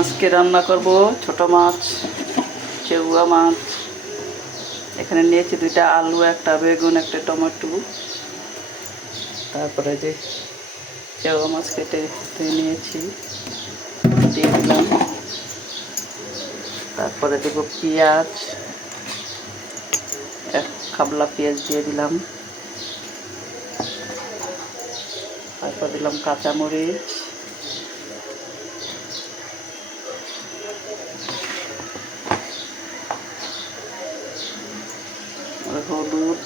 আজকে রান্না করব ছোট মাছ, চেউয়া মাছ। এখানে নিয়েছি 2টা আলু, একটা বেগুন, একটা টমেটো। তারপরে যে চেউয়া মাছ কেটে ধুয়ে নিয়েছি, দিয়ে দিলাম। তারপরে দেব পেঁয়াজ, 1 খাবলা পেঁয়াজ দিয়ে দিলাম। তারপর দিলাম কাঁচামরিচ, হলুদ,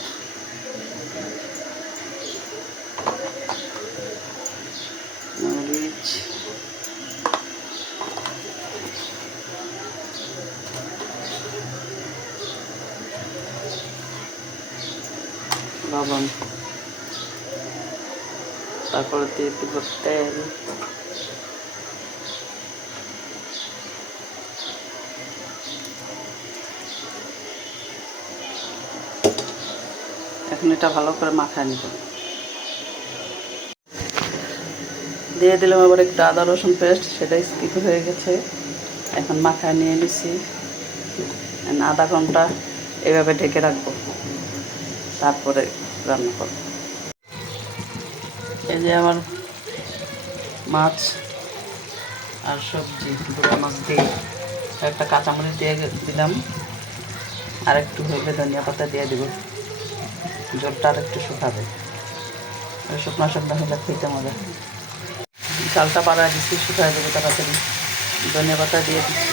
মরিচ, লবণ। তারপরে দিয়ে দিব তেল। এখন এটা ভালো করে মাখায় নিব। দিয়ে দিলাম আবার একটু আদা রসুন পেস্ট, সেটা স্কিপ হয়ে গেছে। এখন মাখায় নিয়ে নিছি। আধা ঘন্টা এভাবে ঢেকে রাখবো, তারপরে রান্না করব। এই যে আমার মাছ আর সবজি, গুঁড়া মাছ দিয়ে একটা কাঁচামরিচ দিয়ে দিলাম, আর একটু হলে ধনিয়া পাতা দিয়ে দেবো। জলটা আর একটু শুকাবে, শুকনো শুকনো হলে খেতে মজা। চালটা বাড়ায় দিচ্ছি, শুকায় দেবো তাড়াতাড়ি। ধনিয়া পাতা দিয়ে দিচ্ছি।